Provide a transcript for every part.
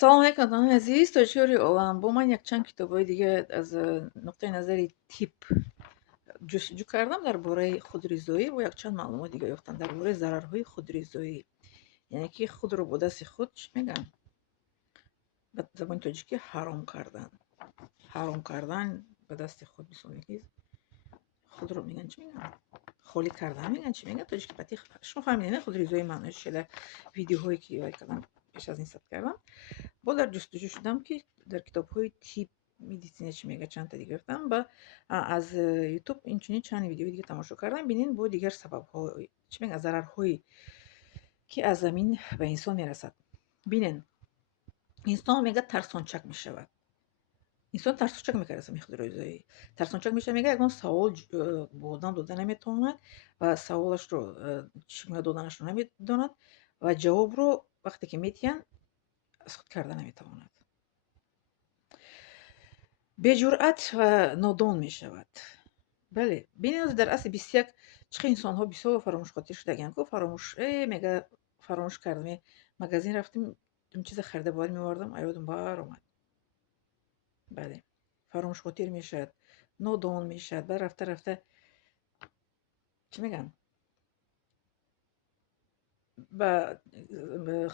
салом алейкум азиз, тоҷикёри олам. Бо ман якчанд китобҳои дига аз нуқтаи назари тиб ҷустуҷӯ кардам дар бораи худризоӣ ва якчанд маълумот дига ёфтам дар бораи зарарҳои худризоӣ. Яъне ки худро бо дасти худ чӣ мегӯянд? Ба забони тоҷикӣ ҳаром кардан. Ҳаром кардан ба дасти худ, мисол ки худро мегӯянд чӣ мегӯянд? Холӣ кардан мегӯянд, чӣ мегӯянд тоҷикӣ? Қатъи шумо фаҳмидед не? Худризоӣ маъноиш чист? Дар видеоҳое ки ёрӣ кардам, беш аз ин сабт кардам. Бо дар ҷустуҷӯ шудам, ки дар китобҳои тиб, медисина чӣ мегӯяд, чандта дига гирифтам ба аз ютуб инчунин чанд видеои дига тамошо кардам. Бинед бо дигар сабабҳо чӣ мегӯянд, зарарҳои ки аз замин ба инсон мерасад. Бинен, инсон мегӯяд тарсончак мешавад. Инсон тарсончак мекард аз ҳамин худризоӣ. Тарсончак мешавад, мегӯяд ягон савол ба одам дода наметавонад ва саволашро чӣ мегӯяд доданашро намедонад ва ҷавобро вақте ки медиҳанд аз худ карда наметавонад. Беҷуръат ва нодон мешавад. Бале, бинёз дар асри 21 чӣ хел инсонҳо бисёр фаромӯшхотир шудагианд, ко фаромӯш мега фаромӯш кардам, магазин рафтим, ин чиза харида бояд меовардам, ёдам баромад. Бале, фаромӯшхотир мешавад, нодон мешавад, баъд рафта рафта чӣ мегӯянд, ба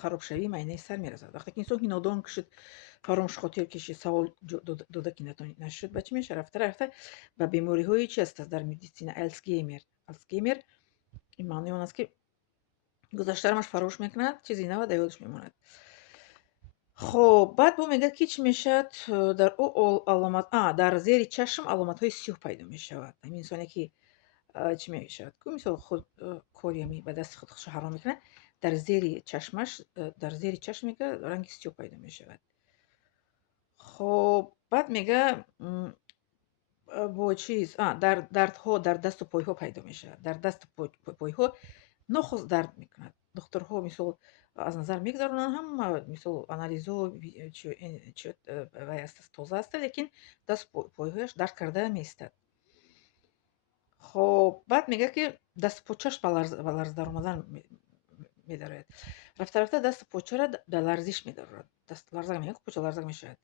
харобшавии майнаи сар мерасад. Вақте ки инсон ки нодон шуд, фаромӯшхотир кашид, савол дода ки нашуд, ба чӣ мешавад? Рафта рафта ба бемориҳои чи аст дар медисина? Алцгеймер. Алцгеймер ин маънои он аст, ки гузаштаамаш фаромӯш мекунад, чизи навад дар ёдаш мемонад. Хоб, баъд бо мегӯяд, ки чӣ мешавад, дар ӯ аломат дар зери чашм аломатҳои сиёҳ пайдо мешавад. Ҳамин инсоне ки чӣ мешавад, ку мисол худ кори ба дасти худ худшо ҳаром мекунад, дар зери чашмаш, дар зери чашм мегӯяд ранги сиёҳ пайдо мешавад. Хоб, баъд мегӯяд бо чиз дардҳо дар дасту пойҳо пайдо мешавад. Дар дасту пойҳо нохуш дард мекунад. Духтурҳо мисол аз назар мегзаронанд, ҳама мисол анализҳо вай аст тоза аст, лекин дасту пойҳояш дард карда меистад. Хоб, баъд мегӯяд, ки дасту почаш ба ларза даромадан медарояд. Рафта рафта дасту почаро ба ларзиш медарорад. Ларзак мегӯянд, ки поча ларзак мешавад.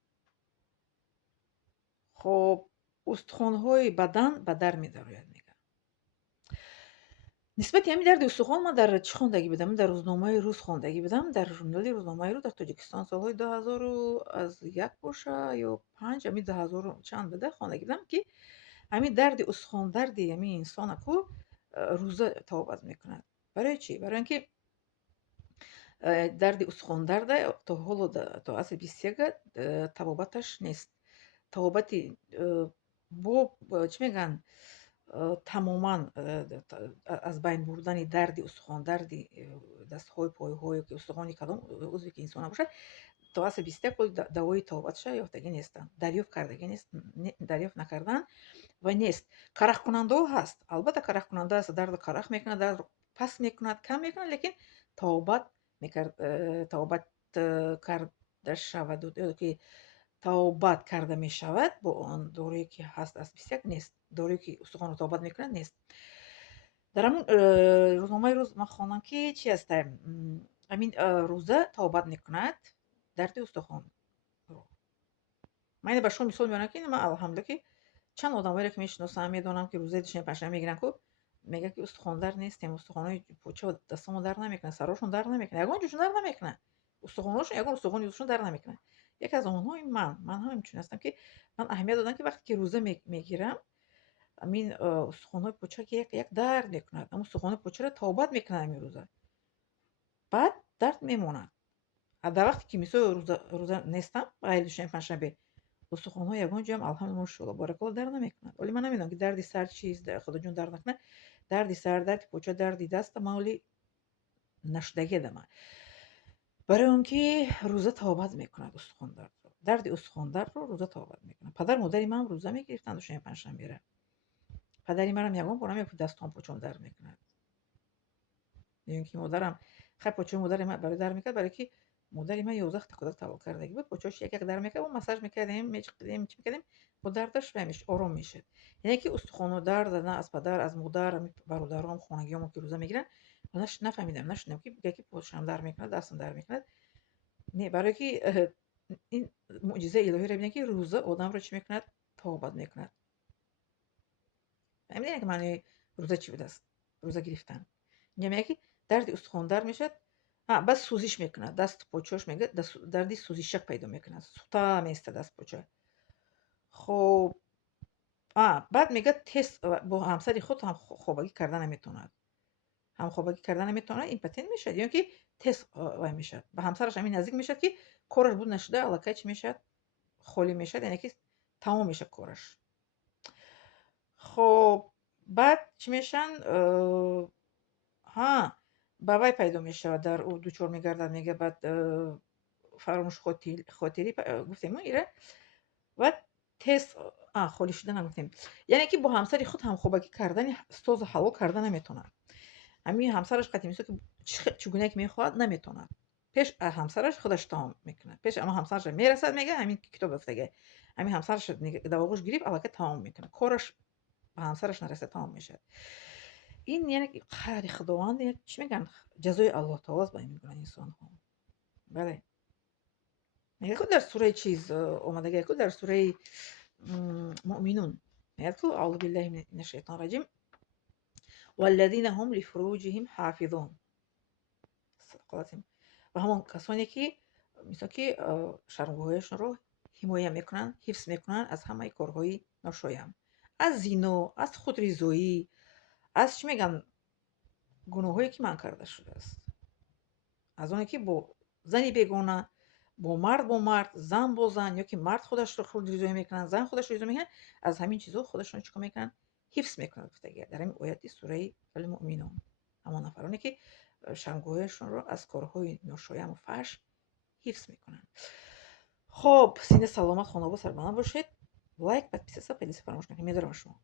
Хоб, устухонҳои бадан ба дар медарояд мегӯянд. Нисбати ҳамин дарди устухон ман дар чӣ хондагӣ будам? Дар рӯзномаи Рӯз хондагӣ будам. Дар журнали рӯзномаи Рӯз дар Тоҷикистон солҳои 2001 боша ё 5, ҳамин 2000 чанд буда хондагӣ будам, ки ҳамин дарди устухон, дарди ҳамин инсонаку рӯза табобат мекунад. Барои чӣ? Барои он ки дарди устухондарда то ҳоло то асри 21 табобаташ нест. Табобати бо чӣ мегӯянд, тамоман аз байн бурдани дарди устухон, дарди дастҳои пойҳо ё ки устухони кадом узве ки инсон набошад, то асри 21 боз давои табобатша ёфтагӣ нестанд. Дарёфт накарданд ва нест. Карахкунандаҳо ҳаст. Албатта карахкунанда аст, дардро карах мекунад, дардро паст мекунад, кам мекунад, лекин табобат карда шавад, ё ки табобат карда мешавад бо он дороие ки ҳаст аз 21 нест. Дороие ки устухонро табобат мекунад нест. Дар ҳамун рӯзномаи Рӯз ман хондам, ки чи аст, ҳамин рӯза табобат мекунад дарди устухонро. Ман ба шумо мисол меорам, ки ман алҳамдулилла, ки чанд одамҳоеро ки мешиносам, медонам, ки рӯзаи душанбе, панҷшанбе мегиранд, ку мегӯяд, ки устухондар нестем, устухонои поча ва дастамон дард намекунад, сарҳошон дард намекунад, ягон ҷошон дард намекунад. Устухонҳошон ягон устухони юзашон дард намекунад. Яке аз онҳои ман ҳам инчунин ҳастам, ки ман аҳамият додам, ки вақте ки рӯза мегирам, ҳамин устухонҳои поча як дард мекунад, аммо устухонҳои почаро табобат мекунад ҳамин рӯза. Баъд дард мемонад. Дар вақте ки мисол рӯза нестам, ғайри душанбе, панҷшанбе, устухонҳои ягон ҷоям алҳамдулилла мошоалло баракалло дард намекунад. Вале ман намедонам, ки дарди сар чист, худоҷон дард накунад. Дарди сар, дарди поча, дарди даст маъмули нашудагӣ дама. Барои он ки рӯза табобат мекунад устухондардро. Дарди устухондардро рӯза табобат мекунад. Падар модари манам рӯза мегирифтанд душанбе, панҷшанбера. Падари манам ягон бор намегуфт дастҳоам, почаам дард мекунад. Меён ки модарам почаи модари ман барои дард мекард, барои ки модари ман 11 та кӯдак таваллуд кардагӣ буд. Почааш як дард мекард, мо массаж мекардем, мечиқидем, чӣ мекардем, бо дардаш ором мешуд. Яъне ки устухону дард на аз падар, аз модар, бародарам, хонагиёмон ки рӯза мегиранд, нафаҳмидам, нашунидам, ки почаам дард мекунад, дастам дард мекунад. Не, барое ки این معجزه الهی رو ببینید که روزه آدم رو چی میکند؟ توبه میکند. فهمیدین که معنی روزه چی بود است؟ روزه گرفتن میگه که درد استخوان در میشد. بس سوزش میکنه دست پاچش، میگه دردی سوزشک پیدا میکنه، سوتا میسته دست پاچه. خب بعد میگه تست با همسر خود هم خوابگی کردن نمیتوند، هم خوابگی کردن نمیتونه، این پتین میشه یا که تست وای میشه به همسرش همین نزدیک میشه که کارش بود نشده الکی چی میشه؟ خالی میشه، یعنی که تمام میشه کارش. خب بعد چی میشن؟ ها بابای پیدا میشه در او دوچار میگردد، میگه بعد فراموش خاطری گفتیم ایره و تست خالی شدن هم گفتیم، یعنی که با همسر خود هم خوبگی کردن استاز حلال کردن نمیتونه. همین همسرش قطعی میشه که چگونه که میخواد نمیتونه، پیش همسرش خودش تمام میکنه، پیش اما همسرش میرسد میگه همین کتاب افتگه، همین همسرش در آغوش گرفت الکی تمام میکنه کارش، به همسرش نرسه تمام میشه. این یعنی قهر خداوند، یک چی میگن جزای الله تعالی است برای میگن انسان ها. بله میگه که در سوره چیز اومده که در سوره مؤمنون میگه که اعوذ بالله من الشیطان الرجیم والذین هم لفروجهم حافظون. صدق. و همون کسانی که مثل که شرمگاهشون رو حمایه میکنن، حفظ میکنن از همه کارهای ناشایان، از زنا، از خودریزایی، از چی میگن گناهایی که من کرده شده است، از اونی که با زنی بیگانه، با مرد، زن با زن، یا که مرد خودش رو خودریزایی میکنن، زن خودش رو ریزایی میکنن، از همین چیزا خودشون چیکار میکنن؟ حفظ میکنن. گفتگی در همین آیاتی سوره المؤمنون، همون نفرانی که شرمگاهشون رو از کارهای ناشایان و فحش حفظ میکنن. خب سینه سلامت، خانه و سربلند باشید. لایک، подписаться، فراموش نکنید. میذارم شما.